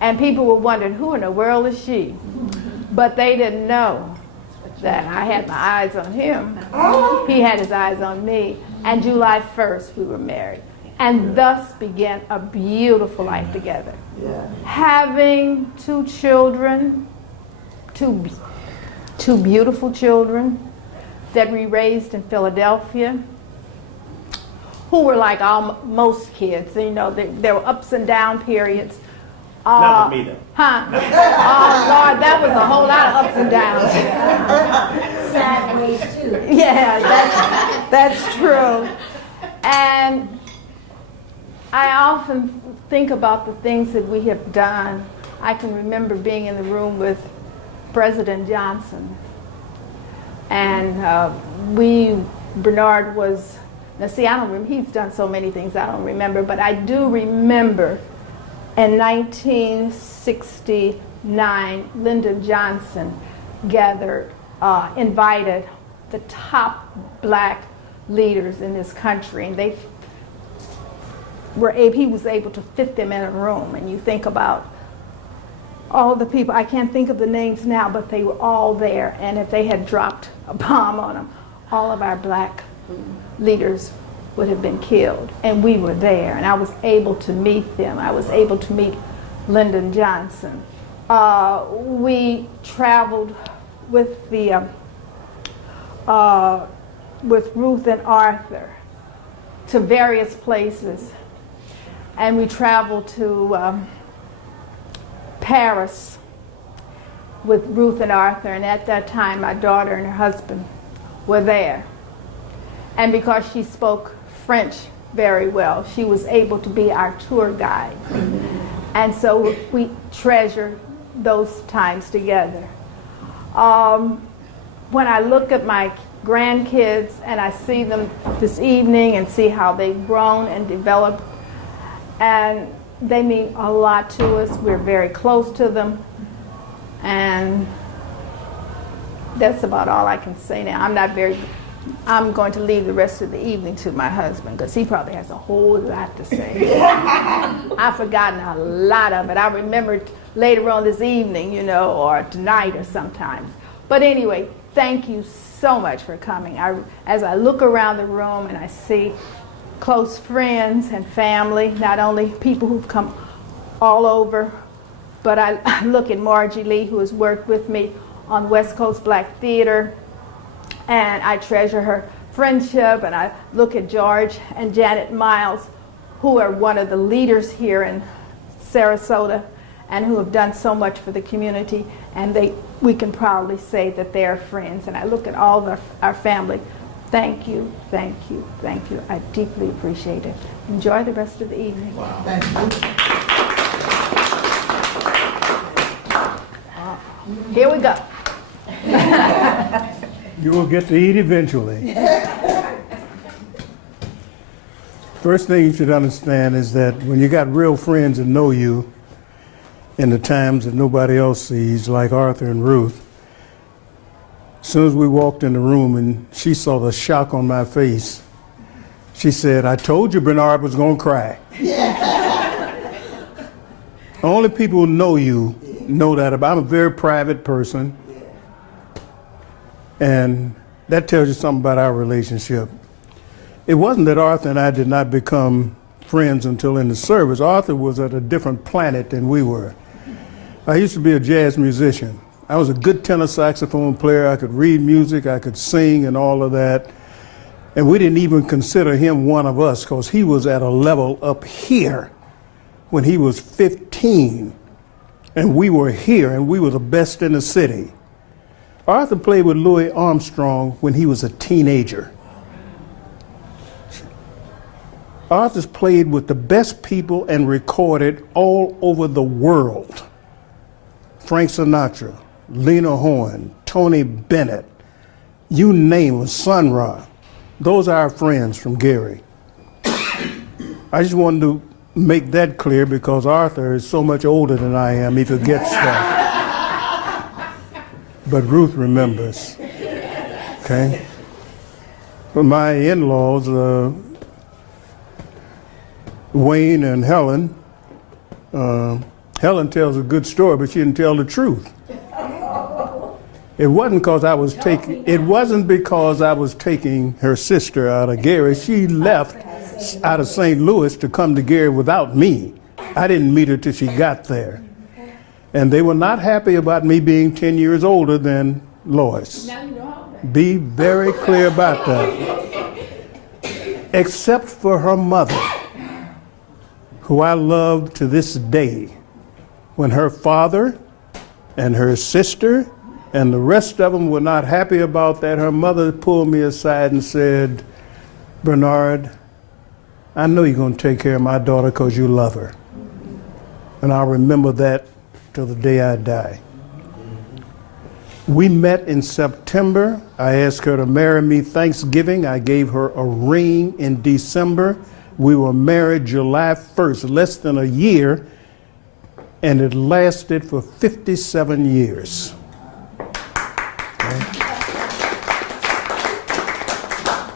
And people were wondering, who in the world is she? But they didn't know that I had my eyes on him. He had his eyes on me. And July 1st, we were married. And thus began a beautiful life together. Yeah. Having 2 children, two beautiful children that we raised in Philadelphia, who were like most kids. You know, there were ups and down periods. Not with me, though. Huh? Oh, Lord, that was a whole lot of ups and downs. Sideways, too. Yeah, that's true. And I often think about the things that we have done. I can remember being in the room with President Johnson. And Bernard was, now see, I don't remember, he's done so many things I don't remember, but I do remember in 1969, Lyndon Johnson invited the top black leaders in this country, and he was able to fit them in a room. And you think about all the people, I can't think of the names now, but they were all there. And if they had dropped a bomb on them, all of our black leaders would have been killed. And we were there, and I was able to meet them. I was able to meet Lyndon Johnson. We traveled with with Ruth and Arthur to various places. And we traveled to Paris with Ruth and Arthur, and at that time my daughter and her husband were there. And because she spoke French very well, she was able to be our tour guide. And so we treasure those times together. When I look at my grandkids and I see them this evening and see how they've grown and developed, and they mean a lot to us. We're very close to them. And that's about all I can say now. I'm going to leave the rest of the evening to my husband because he probably has a whole lot to say. I've forgotten a lot of it. I remember it later on this evening, you know, or tonight or sometimes. But anyway, thank you so much for coming. As I look around the room and I see close friends and family, not only people who've come all over, but I look at Margie Lee, who has worked with me on West Coast Black Theater, and I treasure her friendship, and I look at George and Janet Miles, who are one of the leaders here in Sarasota and who have done so much for the community, and we can proudly say that they are friends. And I look at all of our family. Thank you, thank you, thank you. I deeply appreciate it. Enjoy the rest of the evening. Wow. Thank you. Here we go. You will get to eat eventually. First thing you should understand is that when you got real friends that know you in the times that nobody else sees, like Arthur and Ruth, as soon as we walked in the room and she saw the shock on my face, she said, "I told you Bernard was going to cry." Only people who know you know that about. I'm a very private person, and that tells you something about our relationship. It wasn't that Arthur and I did not become friends until in the service. Arthur was at a different planet than we were. I used to be a jazz musician. I was a good tenor saxophone player. I could read music, I could sing and all of that. And we didn't even consider him one of us because he was at a level up here when he was 15. And we were here and we were the best in the city. Arthur played with Louis Armstrong when he was a teenager. Arthur's played with the best people and recorded all over the world. Frank Sinatra, Lena Horne, Tony Bennett, you name them, Sun Ra. Those are our friends from Gary. I just wanted to make that clear because Arthur is so much older than I am, he forgets stuff. But Ruth remembers. Okay? Well, my in-laws, Wayne and Helen, Helen tells a good story, but she didn't tell the truth. It wasn't because I was taking. It wasn't because I was taking her sister out of Gary. She left out of St. Louis to come to Gary without me. I didn't meet her till she got there, and they were not happy about me being 10 years older than Lois. Be very clear about that. Except for her mother, who I love to this day, when her father and her sister and the rest of them were not happy about that, her mother pulled me aside and said, Bernard, I know you're going to take care of my daughter because you love her. And I'll remember that till the day I die. We met in September. I asked her to marry me Thanksgiving. I gave her a ring in December. We were married July 1st, less than a year, and it lasted for 57 years.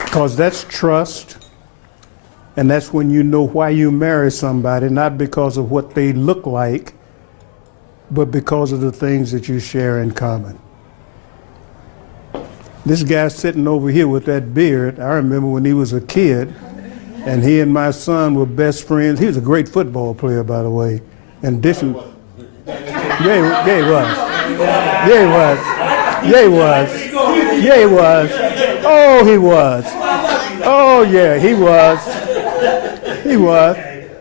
Because that's trust, and that's when you know why you marry somebody, not because of what they look like, but because of the things that you share in common. This guy sitting over here with that beard, I remember when he was a kid, and he and my son were best friends. He was a great football player, by the way. In addition, yeah, he was. Yeah, he was. Yeah, he was. Yeah, he was. Oh, he was. Oh, yeah, he was. He was.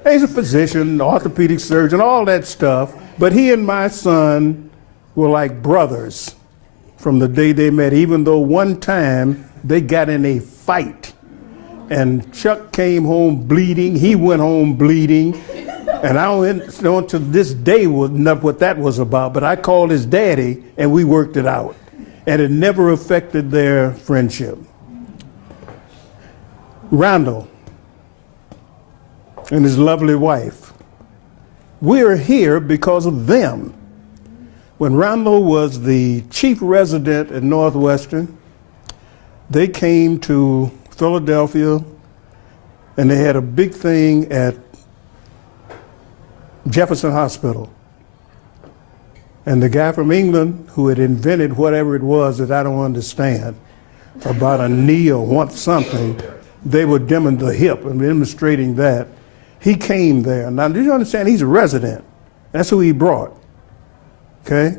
He's a physician, orthopedic surgeon, all that stuff. But he and my son were like brothers from the day they met, even though one time they got in a fight. And Chuck came home bleeding. He went home bleeding. And I don't know to this day what that was about, but I called his daddy and we worked it out. And it never affected their friendship. Randall and his lovely wife. We're here because of them. When Randall was the chief resident at Northwestern, they came to Philadelphia and they had a big thing at Jefferson Hospital. And the guy from England who had invented whatever it was that I don't understand about a knee or something, they were the hip and demonstrating that. He came there. Now, do you understand? He's a resident. That's who he brought. Okay?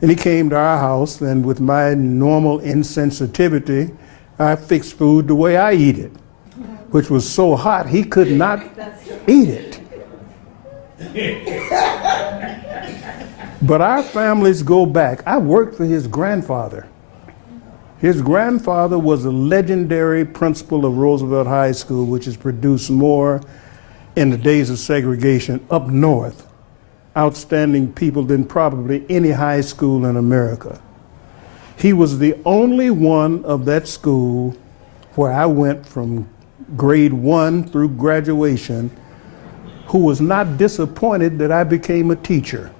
And he came to our house, and with my normal insensitivity, I fixed food the way I eat it, which was so hot he could not eat it. But our families go back. I worked for his grandfather. His grandfather was a legendary principal of Roosevelt High School, which has produced more in the days of segregation up north, outstanding people than probably any high school in America. He was the only one of that school where I went from grade 1 through graduation who was not disappointed that I became a teacher.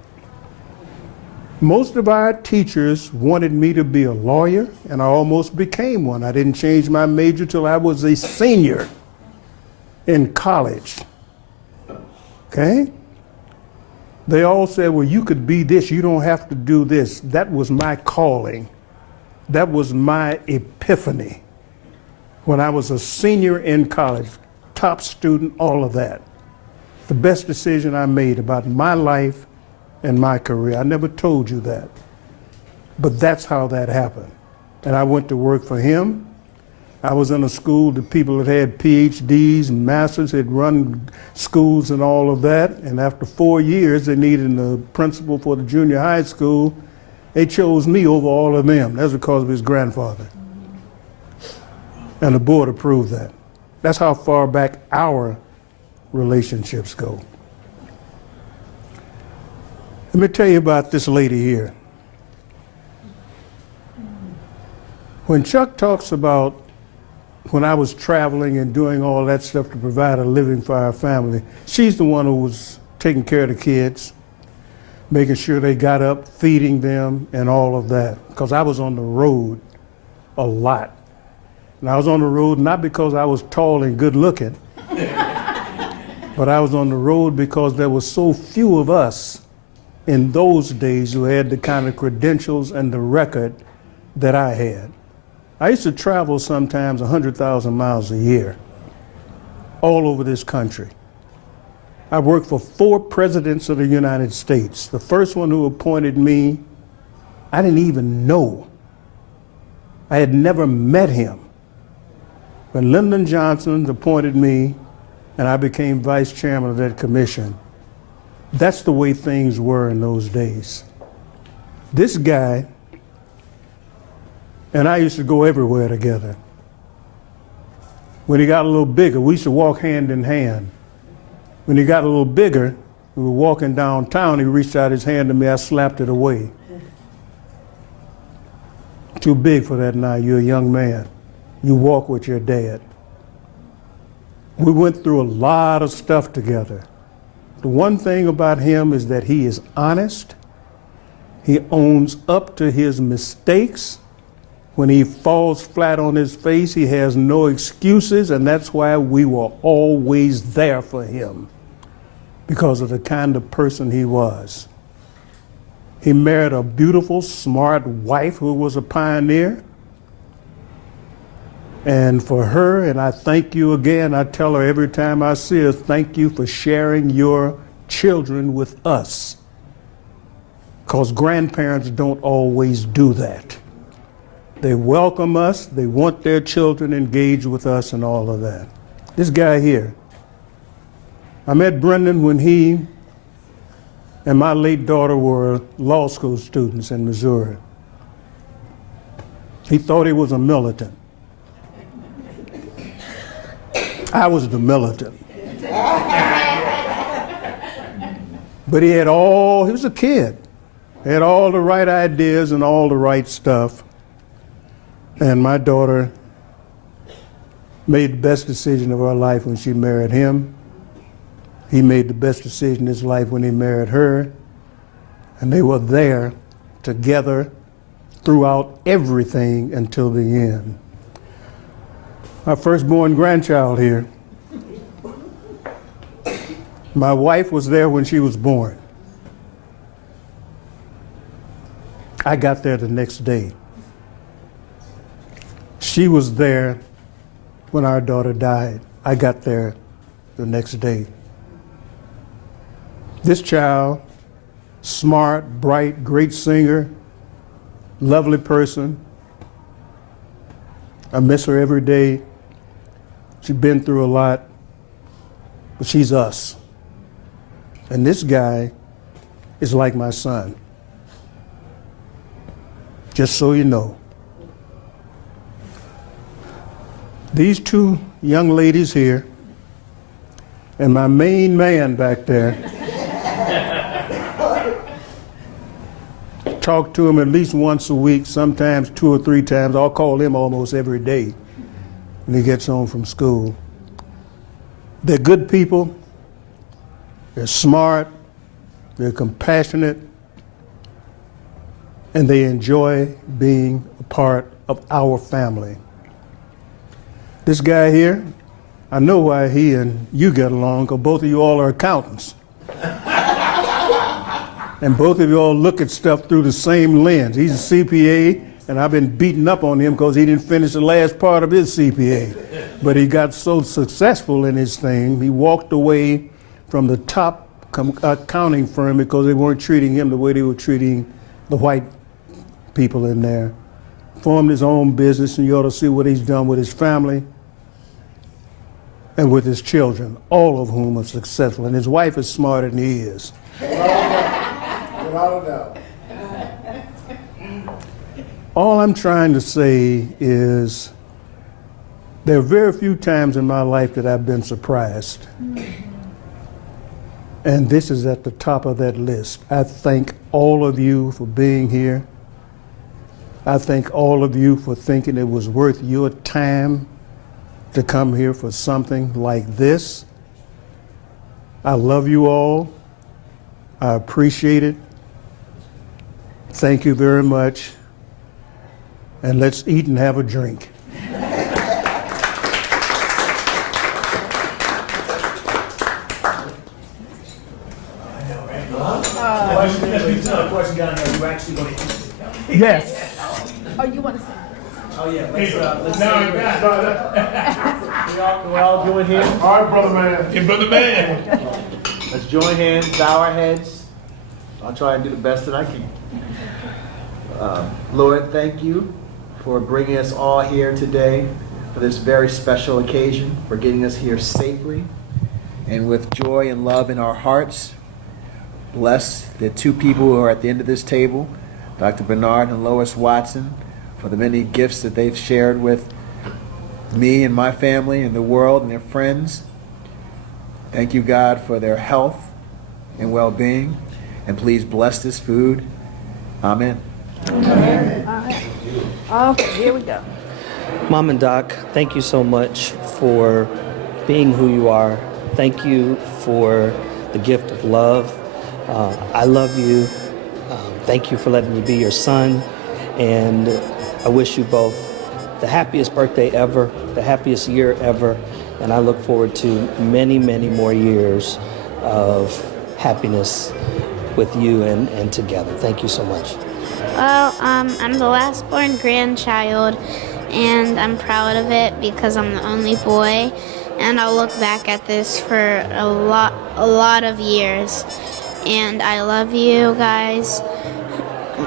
Most of our teachers wanted me to be a lawyer, and I almost became one. I didn't change my major till I was a senior in college. Okay? They all said, well, you could be this, you don't have to do this. That was my calling. That was my epiphany. When I was a senior in college, top student, all of that. The best decision I made about my life and my career. I never told you that. But that's how that happened. And I went to work for him. I was in a school that people that had PhDs and masters had run schools and all of that. And after 4 years, they needed a principal for the junior high school. They chose me over all of them. That's because of his grandfather. And the board approved that. That's how far back our relationships go. Let me tell you about this lady here. When Chuck talks about when I was traveling and doing all that stuff to provide a living for our family, she's the one who was taking care of the kids, making sure they got up, feeding them, and all of that. Because I was on the road a lot. And I was on the road not because I was tall and good looking, but I was on the road because there were so few of us in those days who had the kind of credentials and the record that I had. I used to travel sometimes 100,000 miles a year all over this country. I worked for 4 presidents of the United States. The first one who appointed me, I didn't even know. I had never met him. When Lyndon Johnson appointed me and I became vice chairman of that commission, that's the way things were in those days. This guy and I used to go everywhere together. When he got a little bigger, we used to walk hand in hand. When he got a little bigger, we were walking downtown, he reached out his hand to me, I slapped it away. Too big for that now, you're a young man. You walk with your dad. We went through a lot of stuff together. The one thing about him is that he is honest. He owns up to his mistakes. When he falls flat on his face, he has no excuses, and that's why we were always there for him, because of the kind of person he was. He married a beautiful, smart wife who was a pioneer. And for her, and I thank you again, I tell her every time I see her, thank you for sharing your children with us. Because grandparents don't always do that. They welcome us, they want their children engaged with us and all of that. This guy here, I met Brendan when he and my late daughter were law school students in Missouri. He thought he was a militant. I was the militant. But he was a kid. He had all the right ideas and all the right stuff. And my daughter made the best decision of her life when she married him. He made the best decision in his life when he married her. And they were there together throughout everything until the end. My firstborn grandchild here. My wife was there when she was born. I got there the next day. She was there when our daughter died. I got there the next day. This child, smart, bright, great singer, lovely person. I miss her every day. She's been through a lot, but she's us. And this guy is like my son. Just so you know. These 2 young ladies here, and my main man back there, talk to him at least once a week, sometimes 2 or 3 times. I'll call him almost every day when he gets home from school. They're good people. They're smart. They're compassionate. And they enjoy being a part of our family. This guy here, I know why he and you get along, because both of you all are accountants. And both of you all look at stuff through the same lens. He's a CPA, and I've been beating up on him because he didn't finish the last part of his CPA. But he got so successful in his thing, he walked away from the top accounting firm because they weren't treating him the way they were treating the white people in there. Formed his own business, and you ought to see what he's done with his family and with his children, all of whom are successful. And his wife is smarter than he is. Without a doubt. All I'm trying to say is there are very few times in my life that I've been surprised. And this is at the top of that list. I thank all of you for being here. I thank all of you for thinking it was worth your time to come here for something like this. I love you all. I appreciate it. Thank you very much. And let's eat and have a drink. Question down there. You actually going to eat it? Yes. Oh, you want to say? Oh yeah. Let's we all join hands. All right, brother man. Hey, brother man. Let's join hands, bow our heads. I'll try and do the best that I can. Lord, thank you for bringing us all here today for this very special occasion, for getting us here safely and with joy and love in our hearts. Bless the two people who are at the end of this table, Dr. Bernard and Lois Watson, for the many gifts that they've shared with me and my family and the world and their friends. Thank you, God, for their health and well-being. And please bless this food. Amen. Amen. Okay, here we go. Mom and Doc, thank you so much for being who you are. Thank you for the gift of love. I love you. Thank you for letting me be your son. And I wish you both the happiest birthday ever, the happiest year ever. And I look forward to many, many more years of happiness with you and together. Thank you so much. Well, I'm the last born grandchild, and I'm proud of it because I'm the only boy. And I'll look back at this for a lot of years. And I love you guys.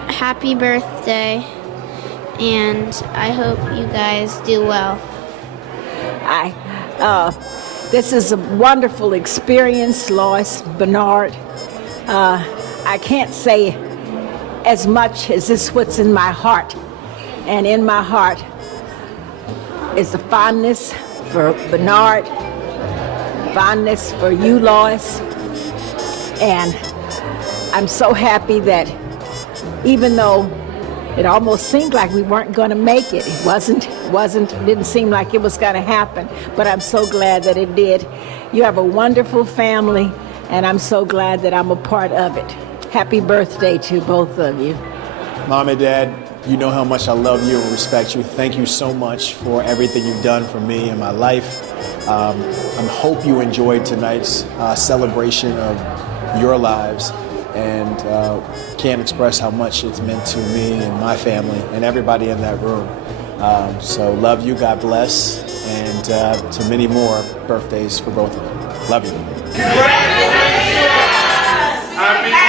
Happy birthday. And I hope you guys do well. This is a wonderful experience, Lois, Bernard. I can't say as much as this what's in my heart. And in my heart is the fondness for Bernard, fondness for you, Lois. And I'm so happy that even though it almost seemed like we weren't going to make it, didn't seem like it was going to happen, but I'm so glad that it did. You have a wonderful family, and I'm so glad that I'm a part of it. Happy birthday to both of you. Mom and Dad, you know how much I love you and respect you. Thank you so much for everything you've done for me and my life. I hope you enjoyed tonight's celebration of your lives, and can't express how much it's meant to me and my family and everybody in that room. So love you, God bless, and to many more birthdays for both of them. Love you. Happy